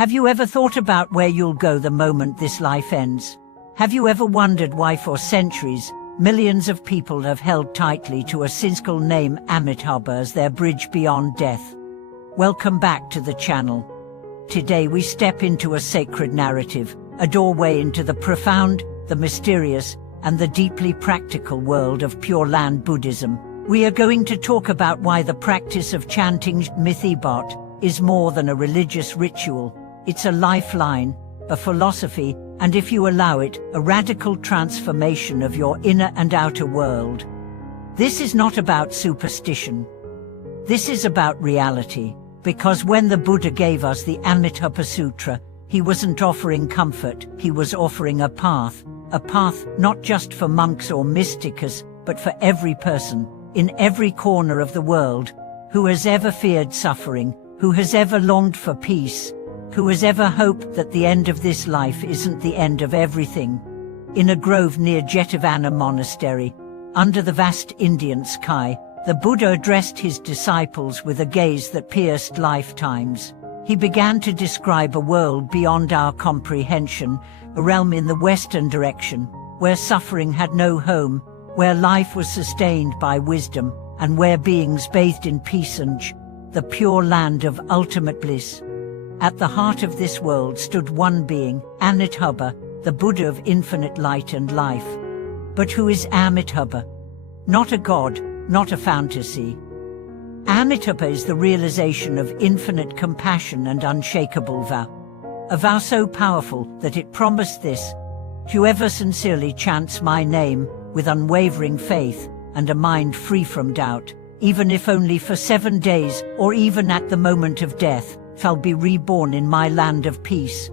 Have you ever thought about where you'll go the moment this life ends? Have you ever wondered why for centuries, millions of people have held tightly to a single name, Amitabha, as their bridge beyond death? Welcome back to the channel. Today we step into a sacred narrative, a doorway into the profound, the mysterious, and the deeply practical world of Pure Land Buddhism. We are going to talk about why the practice of chanting Amitabha is more than a religious ritual. It's a lifeline, a philosophy, and if you allow it, a radical transformation of your inner and outer world. This is not about superstition. This is about reality, because when the Buddha gave us the Amitabha Sutra, he wasn't offering comfort, he was offering a path not just for monks or mystics, but for every person, in every corner of the world, who has ever feared suffering, who has ever longed for peace, who has ever hoped that the end of this life isn't the end of everything. In a grove near Jetavana Monastery, under the vast Indian sky, the Buddha addressed his disciples with a gaze that pierced lifetimes. He began to describe a world beyond our comprehension, a realm in the western direction, where suffering had no home, where life was sustained by wisdom, and where beings bathed in peace and the pure land of ultimate bliss. At the heart of this world stood one being, Amitabha, the Buddha of infinite light and life. But who is Amitabha? Not a god, not a fantasy. Amitabha is the realization of infinite compassion and unshakable vow. A vow so powerful that it promised this: whoever sincerely chants my name, with unwavering faith, and a mind free from doubt, even if only for 7 days, or even at the moment of death, shall be reborn in my land of peace.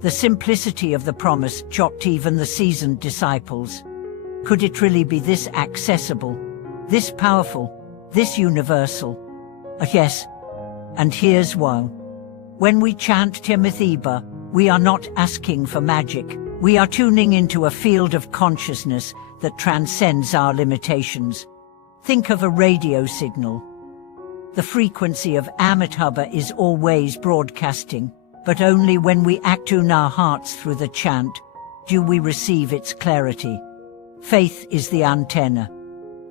The simplicity of the promise shocked even the seasoned disciples. Could it really be this accessible, this powerful, this universal? Yes, and here's why. When we chant Amitabha, we are not asking for magic. We are tuning into a field of consciousness that transcends our limitations. Think of a radio signal. The frequency of Amitabha is always broadcasting, but only when we attune our hearts through the chant do we receive its clarity. Faith is the antenna.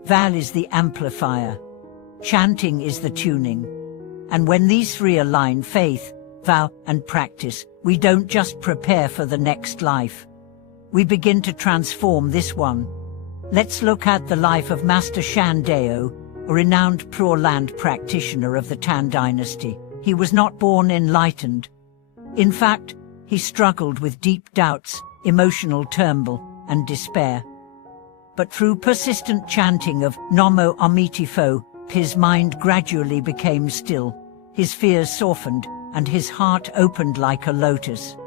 Vow is the amplifier. Chanting is the tuning. And when these three align, faith, vow, and practice, we don't just prepare for the next life. We begin to transform this one. Let's look at the life of Master Shandeo, a renowned Pure Land practitioner of the Tang dynasty. He was not born enlightened. In fact, he struggled with deep doubts, emotional turmoil, and despair. But through persistent chanting of Namo Amitabha, his mind gradually became still, his fears softened, and his heart opened like a lotus.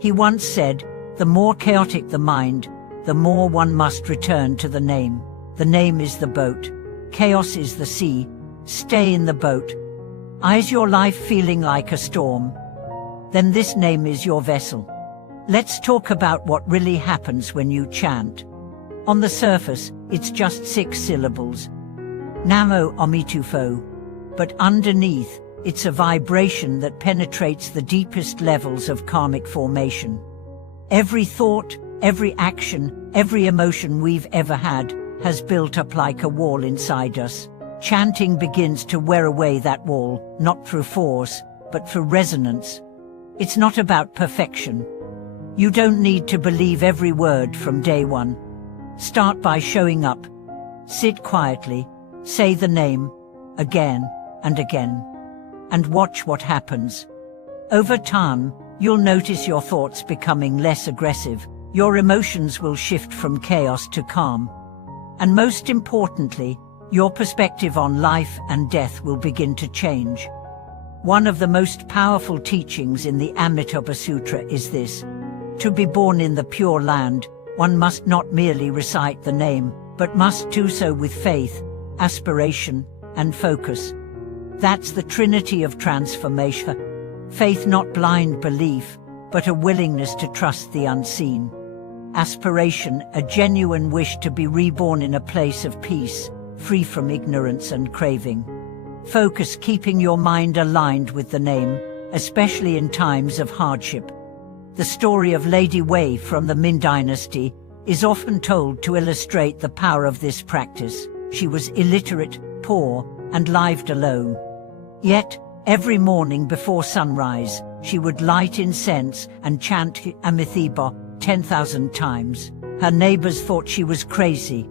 He once said, "The more chaotic the mind, the more one must return to the name. The name is the boat. Chaos is the sea. Stay in the boat. Is your life feeling like a storm? Then this name is your vessel." Let's talk about what really happens when you chant. On the surface, it's just 6 syllables. Namo Amitabha. But underneath, it's a vibration that penetrates the deepest levels of karmic formation. Every thought, every action, every emotion we've ever had has built up like a wall inside us. Chanting begins to wear away that wall, not through force, but through resonance. It's not about perfection. You don't need to believe every word from day one. Start by showing up. Sit quietly, say the name, again and again, and watch what happens. Over time, you'll notice your thoughts becoming less aggressive, your emotions will shift from chaos to calm. And most importantly, your perspective on life and death will begin to change. One of the most powerful teachings in the Amitabha Sutra is this: to be born in the Pure Land, one must not merely recite the name, but must do so with faith, aspiration, and focus. That's the trinity of transformation. Faith, not blind belief, but a willingness to trust the unseen. Aspiration, a genuine wish to be reborn in a place of peace, free from ignorance and craving. Focus, keeping your mind aligned with the name, especially in times of hardship. The story of Lady Wei from the Ming Dynasty is often told to illustrate the power of this practice. She was illiterate, poor, and lived alone. Yet, every morning before sunrise, she would light incense and chant Amitabha 10,000 times. Her neighbors thought she was crazy.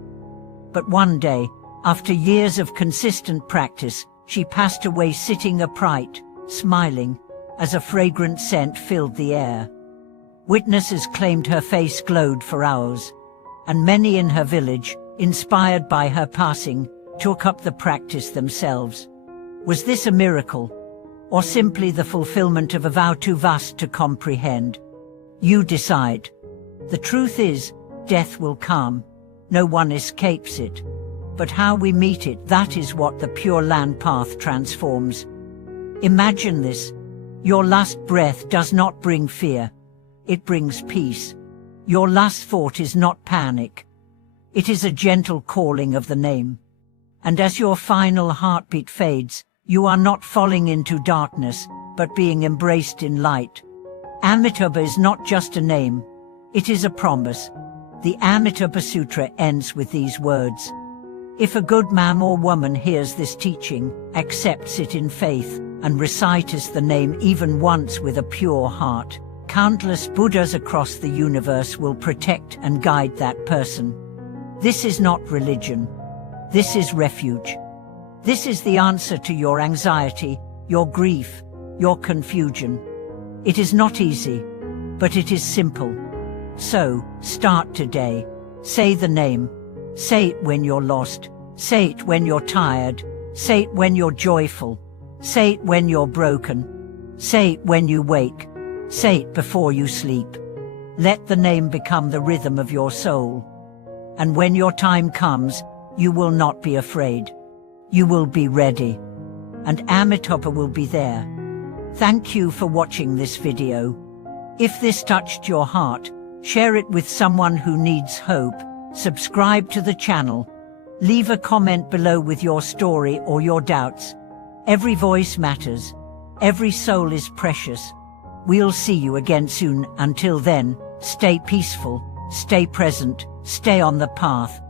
But one day, after years of consistent practice, she passed away sitting upright, smiling, as a fragrant scent filled the air. Witnesses claimed her face glowed for hours, and many in her village, inspired by her passing, took up the practice themselves. Was this a miracle, or simply the fulfillment of a vow too vast to comprehend? You decide. The truth is, death will come. No one escapes it. But how we meet it, that is what the Pure Land path transforms. Imagine this. Your last breath does not bring fear. It brings peace. Your last thought is not panic. It is a gentle calling of the name. And as your final heartbeat fades, you are not falling into darkness, but being embraced in light. Amitabha is not just a name. It is a promise. The Amitabha Sutra ends with these words. If a good man or woman hears this teaching, accepts it in faith, and recites the name even once with a pure heart, countless Buddhas across the universe will protect and guide that person. This is not religion. This is refuge. This is the answer to your anxiety, your grief, your confusion. It is not easy, but it is simple. So, start today. Say the name. Say it when you're lost. Say it when you're tired. Say it when you're joyful. Say it when you're broken. Say it when you wake. Say it before you sleep. Let the name become the rhythm of your soul. And when your time comes, you will not be afraid. You will be ready. And Amitabha will be there. Thank you for watching this video. If this touched your heart, share it with someone who needs hope. Subscribe to the channel. Leave a comment below with your story or your doubts. Every voice matters. Every soul is precious. We'll see you again soon. Until then, stay peaceful, stay present, stay on the path.